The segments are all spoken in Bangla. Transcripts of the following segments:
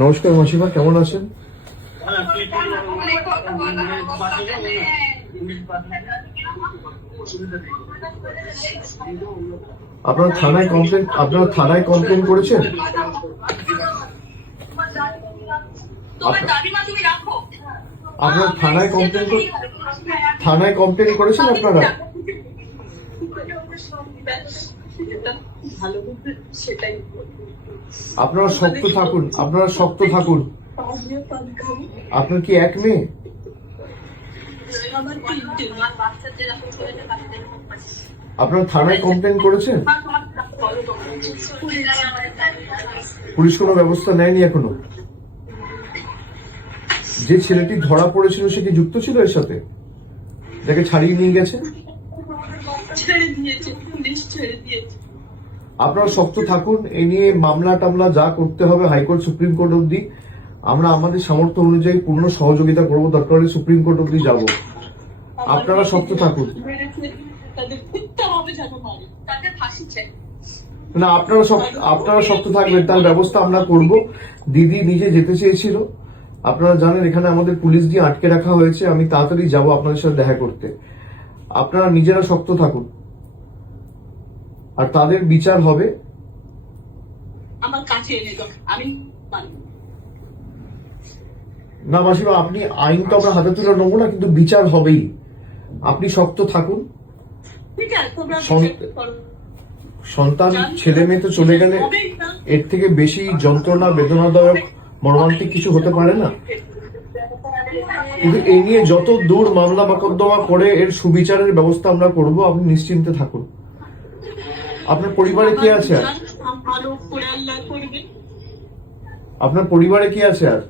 নমস্কার মাসিমা, কেমন আছেন? আপনারা থানায় কমপ্লেন করেছেন? আপনারা থানায় কমপ্লেন করেছেন আপনারা? আপনারা শক্ত থাকুন, আপনার কি এক মেয়ে? আপনারা থানায় কমপ্লেন করেছেন? পুলিশ কোনো ব্যবস্থা নেয়নি এখনো? যে ছেলেটি ধরা পড়েছিল সে কি যুক্ত ছিল এর সাথে? তাকে ছাড়িয়ে নিয়ে গেছে? আপনারা শক্ত থাকুন, এই নিয়ে মামলা টামলা যা করতে হবে হাইকোর্ট সুপ্রিম কোর্ট অব্দি আমরা আমাদের সামর্থ্য অনুযায়ী পূর্ণ সহযোগিতা করবো, দরকার হলে সুপ্রিম কোর্ট অব্দি যাবো। আপনারা শক্ত থাকুন। না, আপনারা শক্ত থাকবেন, তার ব্যবস্থা আমরা করব। দিদি নিজে যেতে চেয়েছিল, আপনারা জানেন এখানে আমাদের পুলিশ দিয়ে আটকে রাখা হয়েছে। আমি তাড়াতাড়ি যাব আপনাদের সাথে দেখা করতে। আপনারা নিজেরা শক্ত থাকুন, আর তাদের বিচার হবে। আমার কাছে এনে দাও, আমি না মাসিমা, আপনি আইন তো আমরা হাতে তুলে নেবো না, কিন্তু বিচার হবেই। আপনি শক্ত থাকুন। সন্তান ছেলে মেয়ে তো চলে গেলে এর থেকে বেশি যন্ত্রণা, বেদনাদায়ক, মর্মান্তিক কিছু হতে পারে না। কিন্তু এই নিয়ে যত দূর মামলা মোকদ্দমা করে এর সুবিচারের ব্যবস্থা আমরা করব, আপনি নিশ্চিন্তে থাকুন। আপনার পরিবারে কি আছে আর? আপনার পরিবারে কি আছে আর?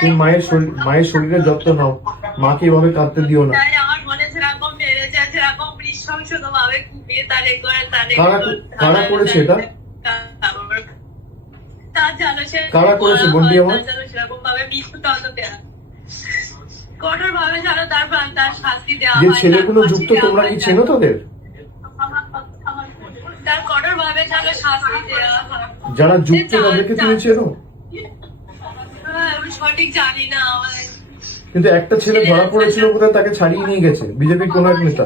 তুমি মায়ের শরীরের যত্ন নাও, মাকে এভাবে কাঁদতে দিও না। কারা করেছে এটা? কারা করেছে বন্ডি আমার? যে ছেলেগুলো যুক্ত, তোমরা কি চেনো তাদের? যারা যুক্ত তাদেরকে তুমি চেনো? সঠিক জানি না, কিন্তু একটা ছেলে ধরা পড়েছিল কোথায়, তাকে ছাড়িয়ে নিয়ে গেছে বিজেপির কোন এক নেতা।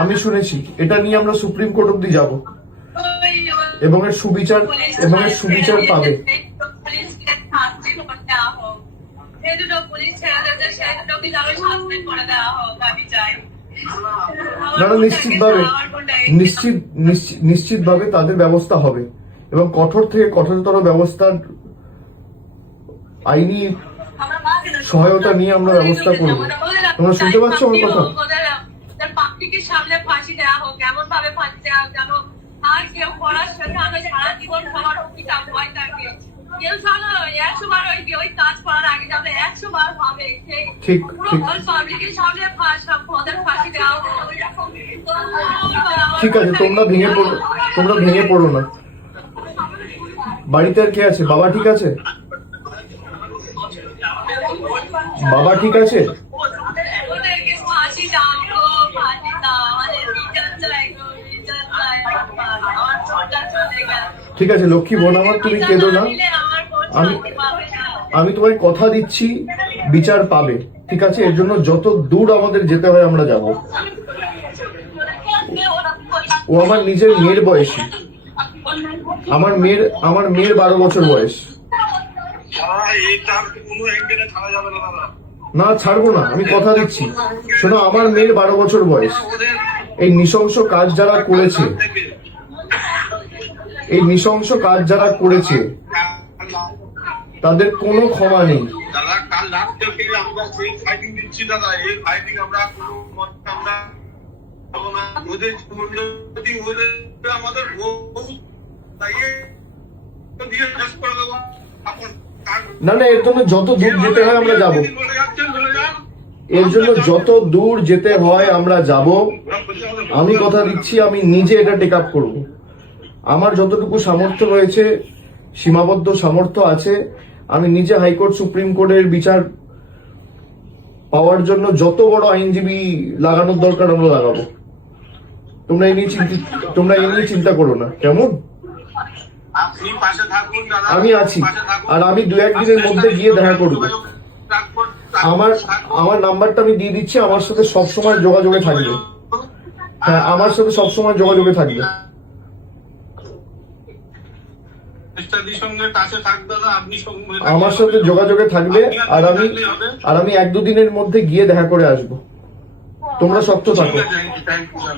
আমি শুনেছি এটা নিয়ে আমরা সুপ্রিম কোর্ট অব্দি যাব, এবং এর সুবিচার পাবে। নিশ্চিতভাবে তাদের ব্যবস্থা হবে, এবং কঠোর থেকে কঠোরতর ব্যবস্থার আইনি সহায়তা নিয়ে আমরা ব্যবস্থা করব। তোমরা শুনতে পাচ্ছ আমার কথা? সামনে ফাঁসি দেওয়া হোক, এমন ভাবে ফাঁসি দেওয়া হোক যেন আর কেউ করার সাথে আমাদের সারা জীবন খাবার অঙ্কিতা ভয় থাকে। কেউ জানো 100 বার ওই কাজ করার আগে যাবে 100 বার ভাবে ঠিক পাবলিকের সামনে ফাঁসি দেওয়া হোক। ঠিক আছে, তোমরা ভেঙে পড়ো না। বাড়িতে আর কে আছে? বাবা ঠিক আছে? বাবা ঠিক আছে? ঠিক আছে লক্ষ্মী বোন আমার, তুমি কেঁদো না। আমি তোমায় কথা দিচ্ছি বিচার পাবে, ঠিক আছে? এর জন্য যত দূর আমাদের যেতে হয় আমরা যাব। ও আমার নিজের মেয়ের বয়সী, আমার মেয়ের 12 বছর বয়স। না ছাড়বো না, আমি কথা দিচ্ছি। শোনো, আমার মেয়ের 12 বছর বয়স। এই নৃশংস কাজ যারা করেছে তাদের কোনো ক্ষমা নেই। না না, এর জন্য যত দূর যেতে হয় আমরা যাব। আমি কথা দিচ্ছি, আমি নিজে এটা টেক আপ করবো। আমার যতটুকু সামর্থ্য রয়েছে, সীমাবদ্ধ সামর্থ্য আছে, আমি নিজে হাইকোর্ট সুপ্রিম কোর্টের বিচার পাওয়ার জন্য যত বড় আইনজীবী লাগানোর দরকার আমরা লাগাবো। তোমরা এই নিয়ে চিন্তা করো না, কেমন? আপনি পাশে থাকুন দাদা, আমি আছি, পাশে থাকুন। আর আমি 2-1 দিনের মধ্যে গিয়ে দেখা করবো। আমার নাম্বারটা আমি দিয়ে দিচ্ছি, আমার সাথে সবসময় যোগাযোগে থাকবে। হ্যাঁ, আমার সাথে সবসময় যোগাযোগে থাকবে। আমার সাথে যোগাযোগে থাকবে, আর আমি 1-2 দিনের মধ্যে গিয়ে দেখা করে আসবো। তোমরা শক্ত থাকো,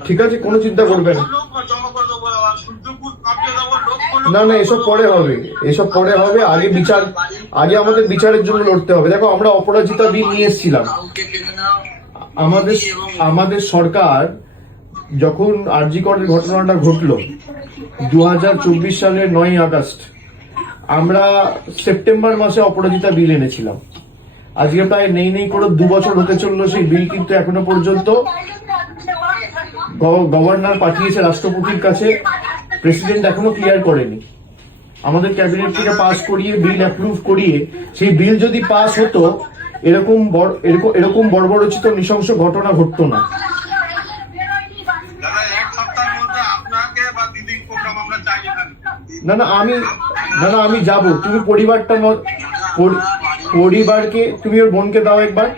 ঠিক আছে? কোনো চিন্তা করবে না। না না, এসব পরে হবে, এসব পরে হবে। আগে আমাদের বিচারের জন্য লড়তে হবে। দেখো, আমরা অপরাজিতা বিল নিয়ে এসেছিলাম। আমাদের সরকার যখন আরজি করের ঘটনাটা ঘটলো 2024 সালের 9ই আগস্ট, আমরা সেপ্টেম্বর মাসে অপরাজিতা বিল এনেছিলাম। আজকে প্রায় নেই করে 2 বছর হতে চললো সেই বিল, কিন্তু এখনো পর্যন্ত গভর্নর পাঠিয়েছে রাষ্ট্রপতির কাছে, প্রেসিডেন্ট এখনো ক্লিয়ার করেনি। আমাদের ক্যাবিনেট থেকে পাস করিয়ে, বিল অ্যাপ্রুভ করিয়ে, সেই বিল যদি পাস হতো, এরকম বর্বরচিত নৃশংস ঘটনা ঘটতো না। না না, আমি যাব। তুমি পরিবারকে, তুমি ওর বোনকে দাও একবার।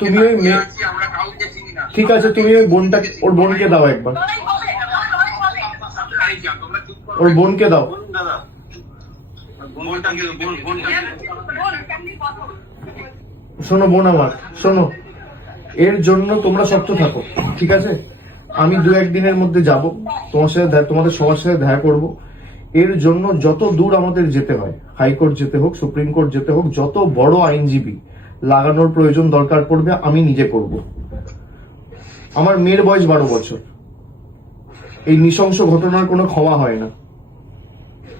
তুমি ওই ঠিক আছে, তুমি ওর বোনকে দাও একবার, ওর বোনকে দাও। শোনো বোন আমার, শোনো, এর জন্য তোমরা শক্ত থাকো, ঠিক আছে? আমি 2-1 দিনের মধ্যে যাব, তোমাদের সবার সাথে দেখা করব। এর জন্য যত দূর আমাদের যেতে হয়, হাইকোর্ট যেতে হোক, সুপ্রিম কোর্ট যেতে হোক, যত বড় আইনজীবী লাগানোর প্রয়োজন দরকার পড়বে, আমি নিজে করব। আমার মেয়ের বয়স 12 বছর। এই নৃশংস ঘটনার কোনো ক্ষমা হয় না,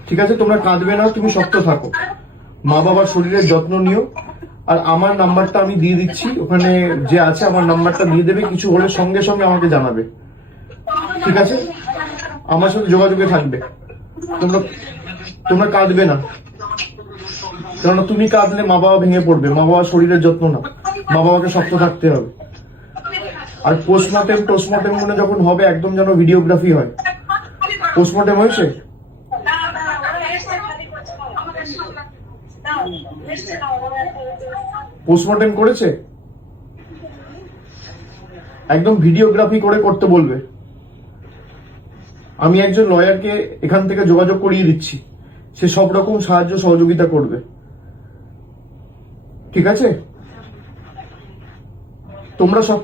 ঠিক আছে? তোমরা কাঁদবে না, তুমি শক্ত থাকো, মা বাবার শরীরের যত্ন নিও। আর আমার নাম্বারটা আমি দিয়ে দিচ্ছি, ওখানে যে আছে আমার নাম্বারটা দিয়ে দেবে, কিছু হলে সঙ্গে সঙ্গে আমাকে জানাবে, ঠিক আছে? আমার সাথে যোগাযোগে থাকবে। তোমরা কাঁদবে না, কেননা তুমি কাঁদলে মা বাবা ভেঙে পড়বে। মা বাবার শরীরের যত্ন না, মা বাবাকে শক্ত থাকতে হবে। আর পোস্টমর্টেম মনে যখন হবে, একদম যেন ভিডিওগ্রাফি হয়। পোস্টমর্টেম হয়েছে? পোস্টমর্টেম করেছে? একদম ভিডিওগ্রাফি করে করতে বলবে। আমি একজন লয়ারকে এখান থেকে যোগাযোগ করিয়ে দিচ্ছি, সে সব রকম সাহায্য সহযোগিতা করবে, ঠিক আছে? তোমরা সব